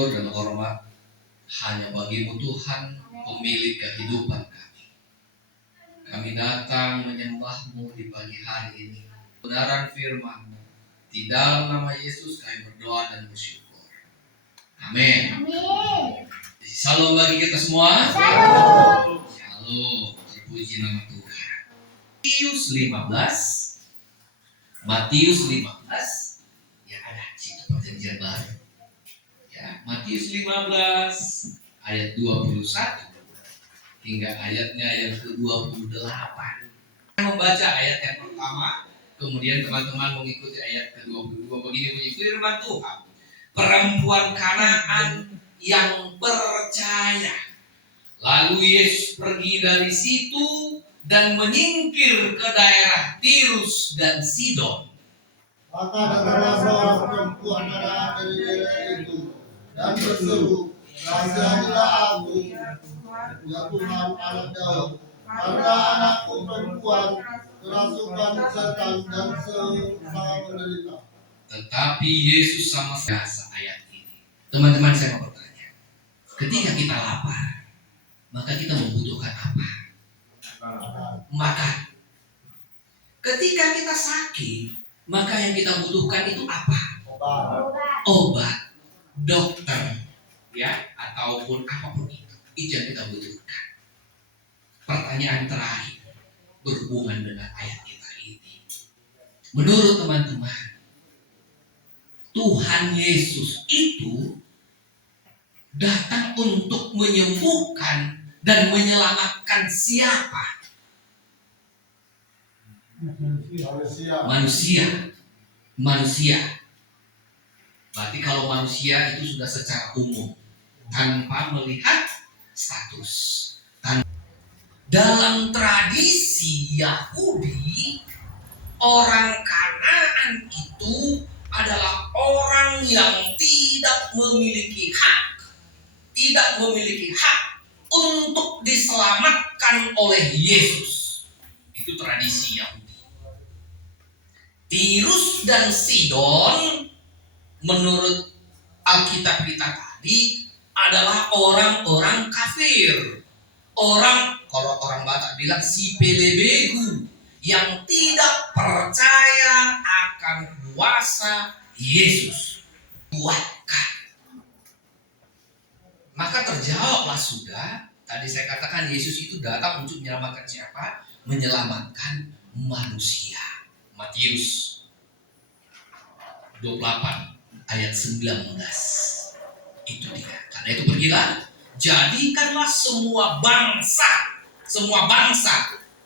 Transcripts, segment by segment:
syukur dan hormat hanya bagi-Mu Tuhan, pemilik kehidupan kami. Kami datang menyembah-Mu di pagi hari ini. Kebenaran firman-Mu. Di dalam nama Yesus kami berdoa dan bersyukur. Amin. Salam bagi kita semua. Salam. Terpuji nama Tuhan. Matius 15. Ya ada situ perjanjian baru. Ya, Matius 15 ayat 21 hingga ayatnya yang ke-28. Saya membaca ayat yang pertama, kemudian teman-teman mengikuti ayat ke-22. Begini bunyi firman Tuhan. Perempuan Kanaan yang percaya. Lalu Yesus pergi dari situ dan menyingkir ke daerah Tirus dan Sidon. Maka datanglah seorang perempuan Kanaan dari daerah itu dan berseru, "Kasihanilah aku, ya Tuhan anak Daud, karena anakku perempuan kerasukan setan dan sangat menderita." Tetapi Yesus sama sekali ayat ini. Teman-teman, saya mau bertanya. Ketika kita lapar, maka kita membutuhkan apa? Makan. Ketika kita sakit, maka yang kita butuhkan itu apa? Obat, dokter, ya, ataupun apapun itu. Itu yang kita butuhkan. Pertanyaan terakhir berhubungan dengan ayat kita ini. Menurut teman-teman, Tuhan Yesus itu datang untuk menyembuhkan dan menyelamatkan siapa? Manusia. Berarti kalau manusia itu sudah secara umum, tanpa melihat status. Dalam tradisi Yahudi, orang Kanaan itu adalah orang yang tidak memiliki hak untuk diselamatkan oleh Yesus. Itu tradisi Yahudi. Tirus dan Sidon menurut Alkitab kita tadi adalah orang-orang kafir. Kalau orang Batak bilang si pelebegu, yang tidak percaya akan kuasa Yesus. Kuatkan. Maka terjawablah sudah. Tadi saya katakan Yesus itu datang untuk menyelamatkan siapa? Menyelamatkan manusia. Matius 28 ayat 19. Itu dia. Karena itu pergilah, jadikanlah semua bangsa.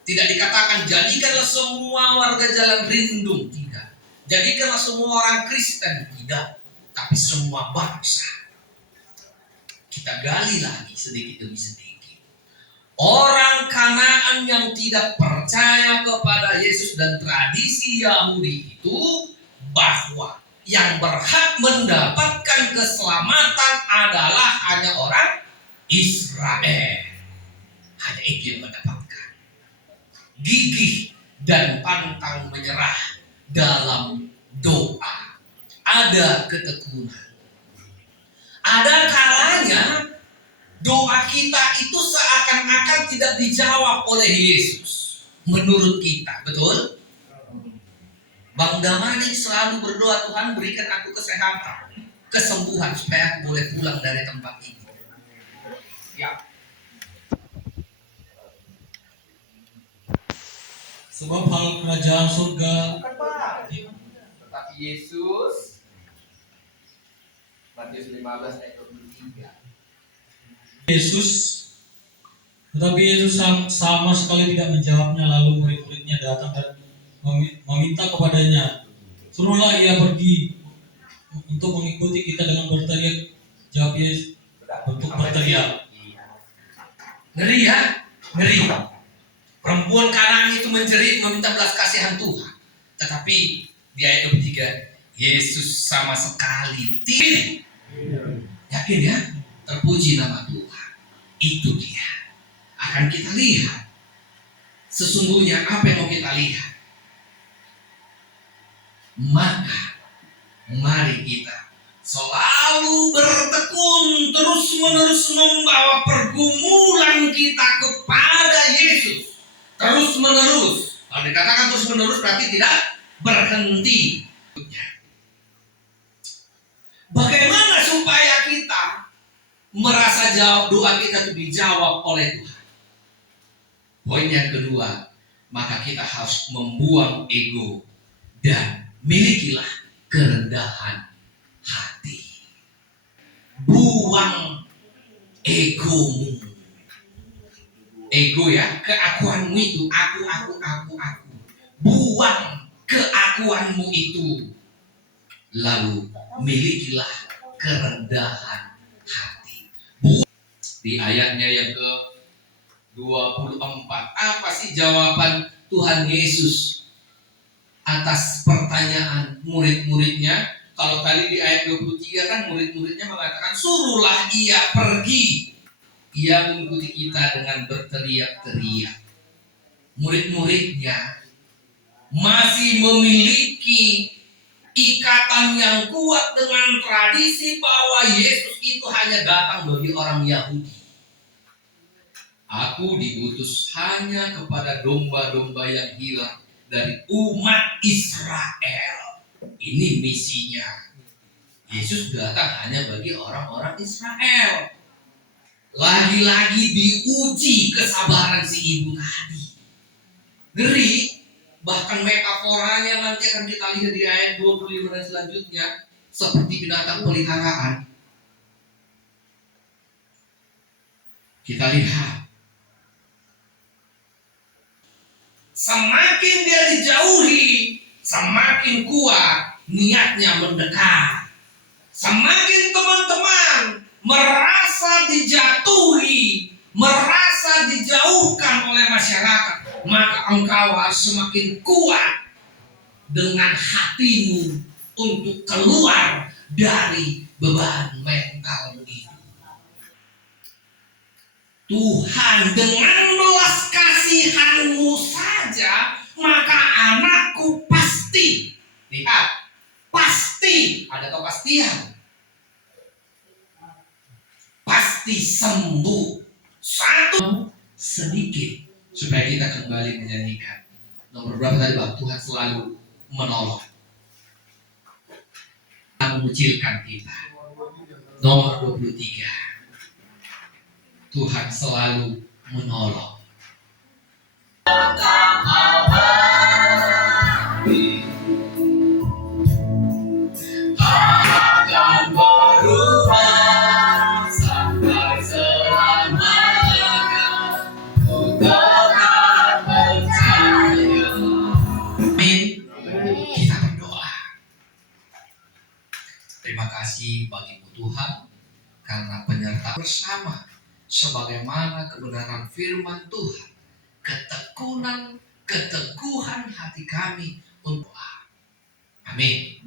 Tidak dikatakan jadikanlah semua warga Jalan Rindung, tidak. Jadikanlah semua orang Kristen, tidak. Tapi semua bangsa. Kita gali lagi sedikit demi sedikit. Orang Kanaan yang tidak percaya kepada Yesus dan tradisi Yahudi itu, bahwa yang berhak mendapatkan keselamatan adalah hanya orang Israel. Hanya itu yang mendapatkan. Gigih dan pantang menyerah dalam doa. Ada ketekunan. Ada kalanya doa kita itu seakan-akan tidak dijawab oleh Yesus. Menurut kita, betul? Bang Damani selalu berdoa, Tuhan berikan aku kesehatan, kesembuhan supaya aku boleh pulang dari tempat ini. Ya. Sebab hal kerajaan surga. Tetapi Yesus, Matius 15 ayat 23. Tetapi Yesus sama sekali tidak menjawabnya. Lalu murid-muridnya datang dan meminta kepadanya, "Suruhlah ia pergi untuk mengikuti kita," dengan berteriak. Jawab Yesus, "Untuk berteriak." Ngeri ya? Ngeri. Perempuan Kanaan itu menjerit meminta belas kasihan Tuhan. Tetapi di ayat 23, Yesus sama sekali tidak. Yakin ya? Terpuji nama Tuhan. Itu dia. Akan kita lihat. Sesungguhnya apa yang mau kita lihat? Maka mari kita selalu bertekun terus-menerus membawa pergumulan kita kepada Yesus. Terus-menerus. Kalau dikatakan terus-menerus berarti tidak berhenti. Bagaimana supaya kita merasa doa kita itu dijawab oleh Tuhan? Poin yang kedua, maka kita harus membuang ego dan milikilah kerendahan hati. Buang egomu. Ego ya, keakuanmu itu, aku. Buang keakuanmu itu. Lalu milikilah kerendahan hati. Di ayatnya yang ke-24, apa sih jawaban Tuhan Yesus atas pertanyaan murid-muridnya? Kalau tadi di ayat 23 kan murid-muridnya mengatakan suruhlah ia pergi. Ia mengikuti kita dengan berteriak-teriak. Murid-muridnya masih memiliki ikatan yang kuat dengan tradisi bahwa Yesus itu hanya datang bagi orang Yahudi. Aku diutus hanya kepada domba-domba yang hilang dari umat Israel. Ini misinya. Yesus datang hanya bagi orang-orang Israel. Lagi-lagi diuji kesabaran si ibu tadi. Ngeri. Bahkan metaforanya nanti akan kita lihat di ayat 25 dan selanjutnya. Seperti binatang peliharaan. Kita lihat. Semakin dia dijauhi, semakin kuat niatnya mendekat. Semakin teman-teman merasa dijatuhi, merasa dijauhkan oleh masyarakat, maka engkau harus semakin kuat dengan hatimu untuk keluar dari beban mentalmu itu. Tuhan, dengan belas kasihanmu saja, maka anakku pasti, lihat, pasti, ada kepastian, pasti sembuh. Satu sedikit supaya kita kembali menyanyikan. Nomor berapa tadi Bang? Tuhan selalu menolong, mengucilkan kita. Nomor 23. Tuhan selalu menolong. Akan berubah sampai selamanya. Ku tetap percaya. Amin. Kita berdoa. Terima kasih bagimu Tuhan, karena penyertaan bersama sebagaimana kebenaran firman Tuhan, keteguhan hati kami untuk doa. Amin.